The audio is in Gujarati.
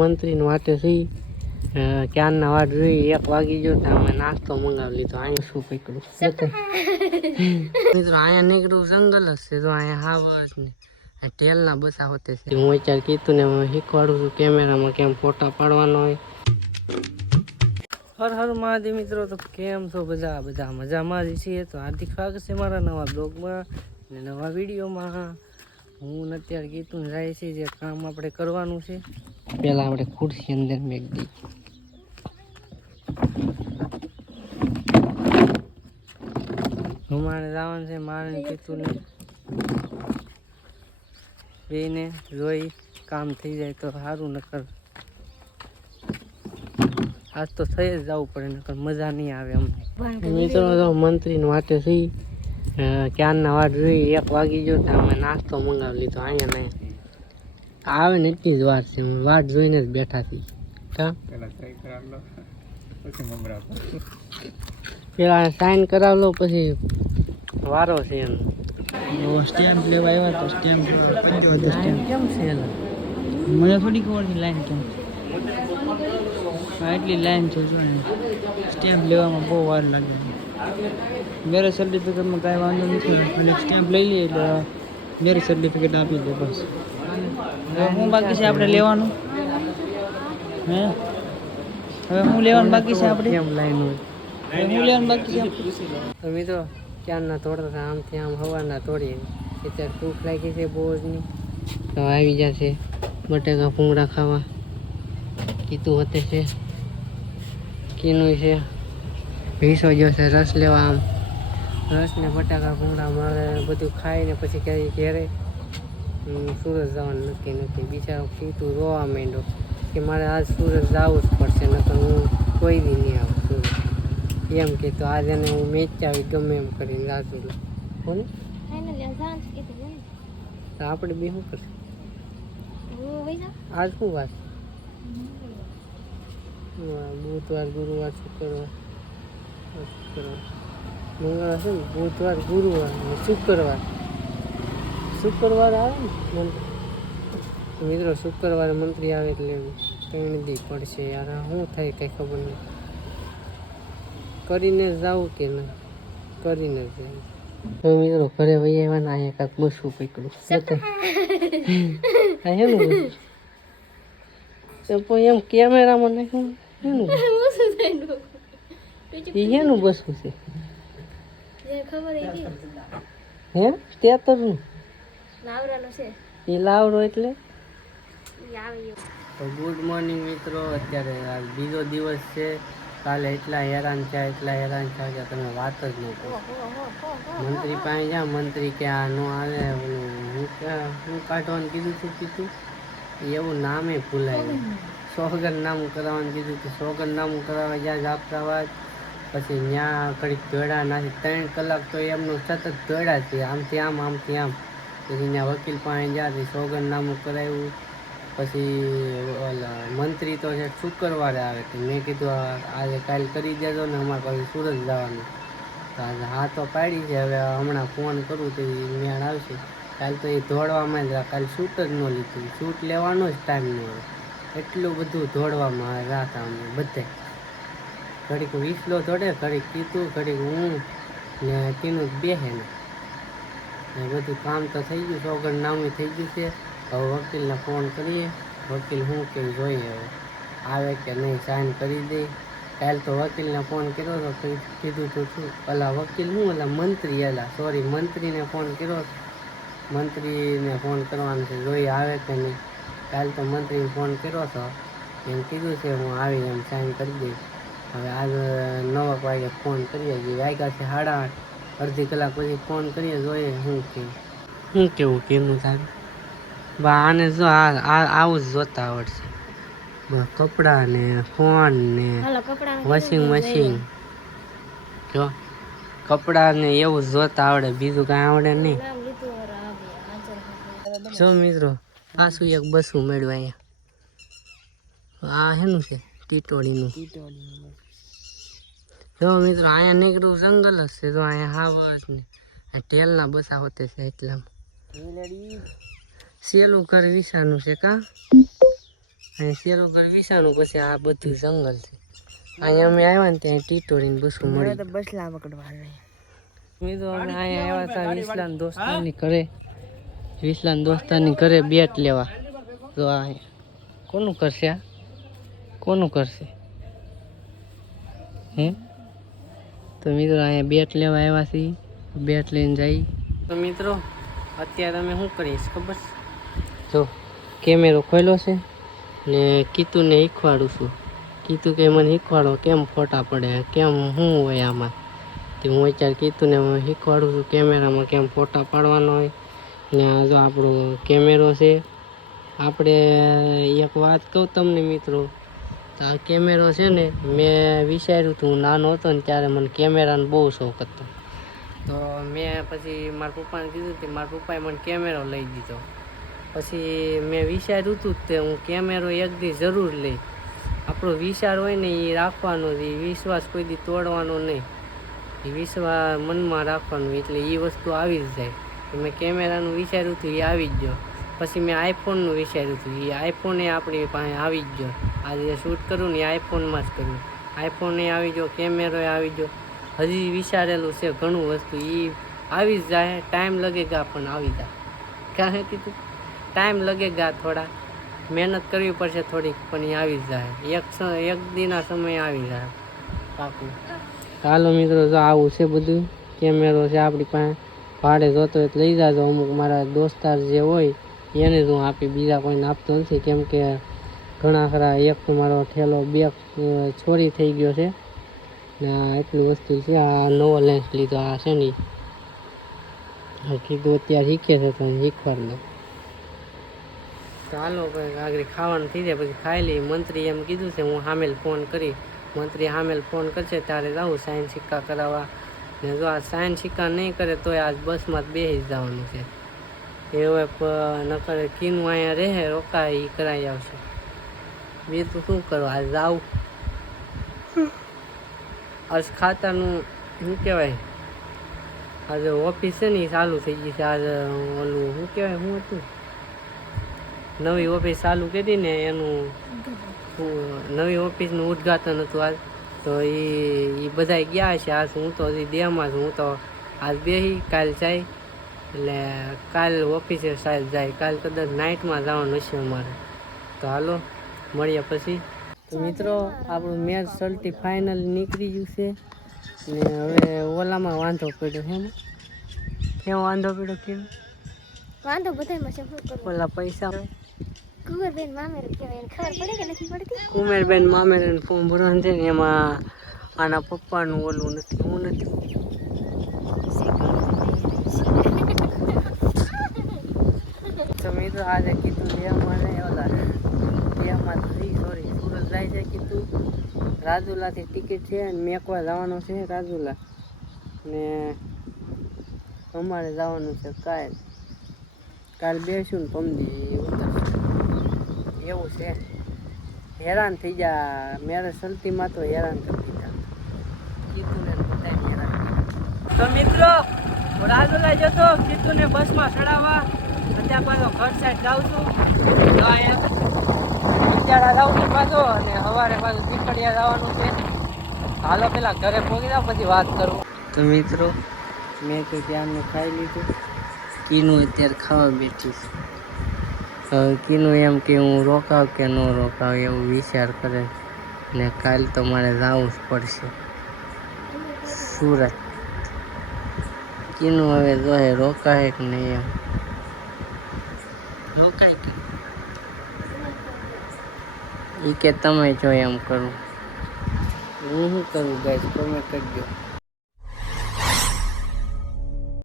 મંત્રીની વાટે થઈ ક્યારના વાટ જોઈ 1 વાગી ગયો તો અમે નાસ્તો મંગાવી લીધો. અહીંયા શું પકડું મિત્રો, અહીંયા નીકળ્યું જંગલ જ છે. તો અહીંયા હાવસ ને ટેલના બસા હોતે છે. હું અત્યારે કીધું ને હું શીખવાડું છું કેમેરામાં કેમ ફોટા પાડવાનો હોય. હર હર મહાદેવ મિત્રો, તો કેમ છો બધા મજામાં જ છીએ. તો હાર્દિક સ્વાગત છે મારા નવા બ્લોગમાં ને નવા વિડીયોમાં. હું અત્યારે કીધું જાય છે જે કામ આપણે કરવાનું છે. પહેલાં આપણે ખુરશી અંદર મેક દઈએ. મારે જવાનું છે મારે કીધું ને બેને જોઈ કામ થઈ જાય તો સારું. નકર આજ તો થઈ જ જવું પડે, નકર મજા નહીં આવે અમને. મિત્રો મંત્રીની વાટે થઈ ક્યારના વાટ જોઈ 1 વાગી ગયો તો અમે નાસ્તો મંગાવી લીધો. અહીંયા ને આવે ને એટલી જ વાર છે, વાટ જોઈને જ બેઠા છીએ. પેલા સાઈન કરાવલો પછી વારો છે એનો. સ્ટેમ્પ લેવા આવ્યા તો સ્ટેમ્પ કેમ છે મને થોડી ખબર છે લાઈન કેમ એટલી લાઈન છે. જો સ્ટેમ્પ લેવામાં બહુ વાર લાગે. મેરેજ સર્ટિફિકેટમાં કાંઈ વાંધો નથી, અને સ્ટેમ્પ લઈ લઈએ એટલે મેરેજ સર્ટિફિકેટ આપી દે બસ. હવે શું બાકી છે આપણે લેવાનું? હે હવે શું લેવાનું બાકી છે આપણે? કેમ લાઈન હોય શું લેવાનું બાકી છે? તો મિત્રો ક્યારના તોડતા હતા, આમથી આમ હવારના તોડીએ. અત્યારે ભૂખ લાગી છે બહુ જ નહીં. તો આવી જશે બટેકા ભૂંગળા ખાવા. કીધું હોતે છે કીનું છે ભીસો જશે રસ લેવા. આમ રસ ને બટાકા ભૂંગળા મારે બધું ખાઈને પછી ક્યાંય ઘેરે સુરત જવાનું નક્કી. બિચારો કીધું રોવા માંડ્યો કે મારે આજ સુરત જવું જ પડશે, નકર હું કોઈ દી નહીં આવું સુરત. એમ કે તો આજે એને હું મેચાવી ગમે એમ કરીને રાજુ કોને તો આપણે બી શું કરશું આજ શું વાત? બુધવાર ગુરુવાર શુક્રવાર મંગળવાર છે ને, બુધવાર ગુરુવાર શુક્રવાર આવે ને મિત્રો. શુક્રવારે મંત્રી આવે એટલે 3 દી પડશે યાર. શું થાય કંઈ ખબર નહીં. કરીને જાઉં કે ના કરીને જ જાય. તો મિત્રો ઘરે વહી આવ્યા ને અહીંયા કાંઈક બસું પકડું એમ કેમેરામાં નાખ્યું. એનું બસું છે હે તેતરનું એ લાવડો એટલે. તો ગુડ મોર્નિંગ મિત્રો, અત્યારે આ બીજો દિવસ છે. કાલે એટલા હેરાન થયા કે તમે વાત જ નહીં કરો. મંત્રી પાસે જા, મંત્રી કે આ નો આવે હું કાઢવાનું કીધું એવું નામે ભૂલાય. સોગંદનામું કરાવવાનું કીધું તો સોગંદનામું કરાવવા જ્યાં જાપરાવાદ પછી ત્યાં ઘડીક દોડ્યા નાખી. 3 કલાક તો એમનું સતત દોડ્યા છે, આમથી આમ આમથી આમ. પછી ત્યાં વકીલ પાસે જ્યાં સોગંદનામું કરાવ્યું. પછી ઓલા મંત્રી તો છે શુક્રવારે આવે તો મેં કીધું આજે કાલે કરી દેજો ને, અમારે પછી સુરત જવાનું. તો આજે હા તો પાડી છે. હવે હમણાં ફોન કરું તો એ મેળ આવશે. કાલે તો એ દોડવામાં જ કાલે શૂટ જ ન લીધું. શૂટ લેવાનો જ ટાઈમ ન હોય, એટલું બધું દોડવામાં આવે રાત અમને બધે. ઘડીક વિસલો દોડે, ઘડીક કીધું, ઘડીક હું ને કીનું બેસે ને બધું કામ તો થઈ ગયું. સોગંદનામું થઈ ગયું છે. હવે વકીલને ફોન કરીએ, વકીલ શું કે જોઈએ હવે આવે કે નહીં, સાઈન કરી દે. કાલે તો વકીલને ફોન કર્યો તો કીધું તો શું ઓલા વકીલ શું ઓલા મંત્રીને ફોન કર્યો. મંત્રીને ફોન કરવાનો છે, જોઈએ આવે કે નહીં. કાલે તો મંત્રીને ફોન કર્યો હતો, એમ કીધું છે હું આવી એમ સાઈન કરી દઈશ. હવે આજ 9 વાગે ફોન કરીએ. વાગ્યા છે 8:30. અડધી કલાક પછી ફોન કરીએ, જોઈએ શું કેવું કેનું થાય. આને જો આવું જ જોતા આવડશે. કપડાં ને ફોન ને વોશિંગ મશીન, જો કપડાં ને એવું જ જોતા આવડે, બીજું કાંઈ આવડે નહીં. જો મિત્રો આ શું એક બસું મેળવ્યું અહીંયા. આ શેનું છે? ટીટોળીનું. જો મિત્રો અહીંયા નીકળ્યું જંગલ જ છે. જો અહીંયા હાવસ ને ટેલના બસા હોતે છે. એટલામાં સેલું ઘર વિસાનું છે કા અને શેરો ઘર વિસાનું પછી આ બધું જંગલ છે. અહીંયા અમે આવ્યા ને ત્યાં ટીટોળીને બસું મળી તો બસલા પકડવા મિત્રો અમે અહીંયા આવ્યા હતા વિસલાન દોસ્તારની ઘરે. વિસલાન દોસ્તારની ઘરે બેટ લેવા. તો આ કોનું કરશે આ કોનું કરશે હે? તો મિત્રો અહીંયા બેટ લેવા આવ્યા છીએ. બેટ લઈને જઈ. તો મિત્રો અત્યારે અમે શું કરીશ ખબર છે? જો કેમેરો ખોલ્યો છે ને કીતુને શીખવાડું છું. કીધું કે મને શીખવાડો કેમ ફોટા પડે કેમ શું હોય આમાં. તે હું અત્યારે કીધુંને શીખવાડું છું કેમેરામાં કેમ ફોટા પાડવાનો હોય. ને જો આપણો કેમેરો છે. આપણે એક વાત કહું તમને મિત્રો, તો આ કેમેરો છે ને મેં વિચાર્યું હતું નાનો હતો ને ત્યારે મને કેમેરાનો બહુ શોખ હતો. તો મેં પછી મારા પપ્પાને કીધું કે મારા પપ્પાએ મને કેમેરો લઈ દીધો. પછી મેં વિચાર્યું હતું કે હું કેમેરો એક દી જરૂર લઈ. આપણો વિચાર હોય ને એ રાખવાનો, એ વિશ્વાસ કોઈ દી તોડવાનો નહીં. એ વિશ્વાસ મનમાં રાખવાનું એટલે એ વસ્તુ આવી જ જાય. મેં કેમેરાનું વિચાર્યું હતું એ આવી જ ગયો. પછી મેં આઈફોનનું વિચાર્યું હતું એ આઈફોને આપણી પાસે આવી જ ગયો. આજે શૂટ કરું ને એ આઈફોનમાં જ કર્યું. આઈફોને આવી ગયો, કેમેરોએ આવી ગયો. હજી વિચારેલું છે ઘણું વસ્તુ એ આવી જ જાય. ટાઈમ લગેગા પણ આવી જાય. કાંઈ કીધું ટાઈમ લગેગા, થોડા મહેનત કરવી પડશે થોડીક પણ એ આવી જ જાય. એક દીના સમય આવી જાય પાકું. ચાલો મિત્રો જો આવું છે બધું. કેમેરો છે આપણી પાસે. ભાડે જોતો હોય તો લઈ જાજો. અમુક મારા દોસ્તાર જે હોય એને જ હું આપી, બીજા કોઈને આપતો નથી. કેમ કે ઘણા ખરા એક તો મારો ઠેલો બેગ ચોરી થઈ ગયો છે ને એટલી વસ્તુ છે. આ નવો લેન્સ લીધો આ છે ને કીધું અત્યારે શીખે છે તો શીખવાડ દો. તો હાલો આગળ ખાવાનું થઈ જાય પછી ખાઈ લઈએ. મંત્રી એમ કીધું છે હું સામેલ ફોન કરી. મંત્રી સામેલ ફોન કરશે ત્યારે જાઉં સાઈન સિક્કા કરાવવા. ને જો આ સાઈન સિક્કા નહીં કરે તોય આજ બસમાં જ બેસી જ જવાનું છે. એ હવે નકર કીનું અહીંયા રહે રોકાય એ કરાવી આવશે. બીજું શું કરો આજ જાઉં. આજ ખાતાનું શું કહેવાય, આજે ઓફિસ છે ને એ ચાલુ થઈ ગઈ છે. આજે ઓલું શું કહેવાય શું હતું, નવી ઓફિસ ચાલુ કરી ને એનું નવી ઓફિસનું ઉદ્ઘાટન હતું આજ. તો એ બધા ગયા છે. આજ હું તો હજી દેહમાં છું. હું તો આજ બેસી કાલ જાય એટલે કાલ ઓફિસે સાહેબ જાય. કાલ કદાચ નાઇટમાં જવાનું હશે અમારે. તો હાલો મળીએ પછી. તો મિત્રો આપણું મેચ સલ્ટી ફાઇનલ નીકળી ગયું છે ને હવે ઓલામાં વાંધો પડ્યો છે. કેમ વાંધો પડ્યો? કેમ વાંધો બધામાં છે. શું કરું? ઓલા પૈસા કુંવરબેન મામેર કહેવાય, ખબર પડે કે નથી પડતી? કુમેરબેન મામેરનું ફોર્મ ભરવાનું છે ને એમાં આના પપ્પાનું ઓલું નથી, હું નથી. તો મિત્રો આજે કીધું લેવામાં નહીં ઓલા લેવામાં સોરી સુરત જાય છે. કીધું રાજુલાથી ટિકિટ છે અને મેકવા જવાનું છે રાજુલા. ને અમારે જવાનું છે કાલ બેસું ને પમદી ઉતરશું. એવું છે. હેરાન થઈ જા મેરે સલતીમાં તો હેરાન કરી દીધા. કીધું ને બધા હેરાન. તો મિત્રો હું રાજુલા જતો કીધું ને બસમાં ચડાવવા. અત્યારે પાછો ઘર સાઈડ જાઉં છું. અત્યારે જાઉં છું પાછો અને સવારે પાછું પીકડિયા જવાનું છે. હાલો પેલા ઘરે પહોંચી જાવ પછી વાત કરું. તો મિત્રો મેં તો ત્યારનું ખાઈ લીધું. કીનું અત્યારે ખાવા બેઠી છે. હવે કીનું એમ કે હું રોકાવ કે ન રોકાવ એવું વિચાર કરે ને કાલ તો મારે જવું જ પડશે સુરત. કીનું હવે જોહે રોકાય કે નહીં એમ. રોકાય કે એ કે તમે જો એમ કરું. હું શું કરું ગાઈસ તમે કરજો.